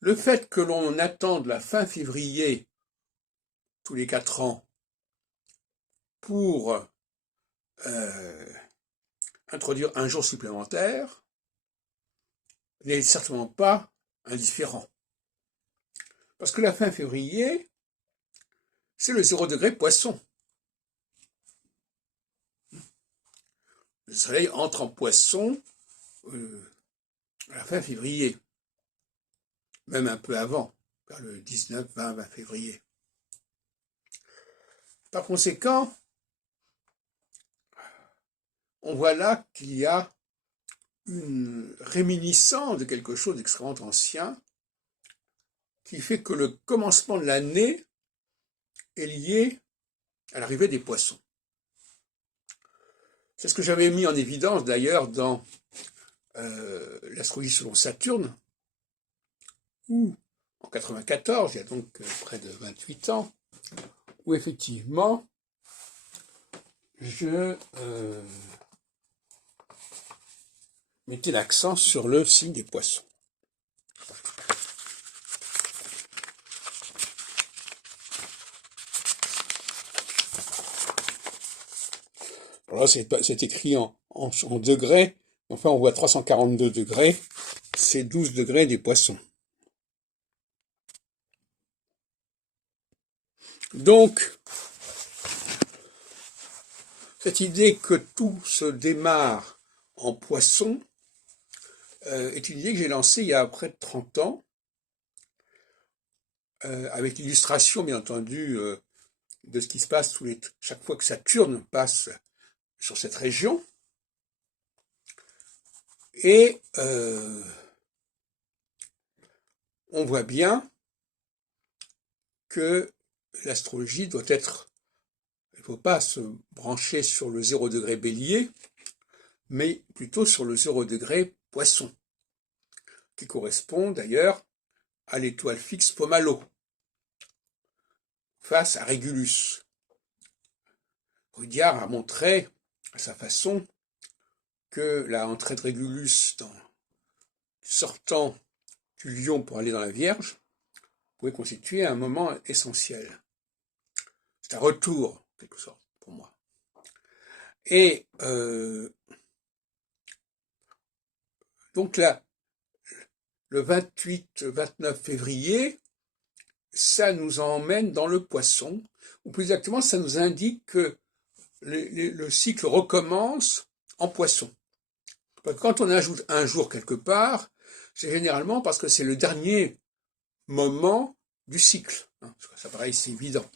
Le fait que l'on attende la fin février tous les 4 ans pour introduire un jour supplémentaire n'est certainement pas indifférent. Parce que la fin février, c'est le 0 degré poisson. Le soleil entre en poisson à la fin février, même un peu avant, vers le 19, 20 février. Par conséquent, on voit là qu'il y a une réminiscence de quelque chose d'extrêmement ancien qui fait que le commencement de l'année est lié à l'arrivée des poissons. C'est ce que j'avais mis en évidence d'ailleurs dans l'astrologie selon Saturne, où en 94, il y a donc près de 28 ans, où effectivement je mettais l'accent sur le signe des poissons. Alors là, c'est écrit en degrés, enfin on voit 342 degrés, c'est 12 degrés des poissons. Donc, cette idée que tout se démarre en poisson est une idée que j'ai lancée il y a près de 30 ans, avec l'illustration, bien entendu, de ce qui se passe chaque fois que Saturne passe sur cette région. Et on voit bien que l'astrologie doit être, il ne faut pas se brancher sur le 0 degré bélier, mais plutôt sur le 0 degré poisson, qui correspond d'ailleurs à l'étoile fixe Pomalo, face à Régulus. Rudyard a montré, à sa façon, que la entrée de Régulus sortant du Lion pour aller dans la Vierge pouvait constituer un moment essentiel. C'est un retour, en quelque sorte, pour moi. Et donc là, le 28-29 février, ça nous emmène dans le poisson, ou plus exactement, ça nous indique que le cycle recommence en poisson. Parce que quand on ajoute un jour quelque part, c'est généralement parce que c'est le dernier moment du cycle. Ça paraît, c'est évident.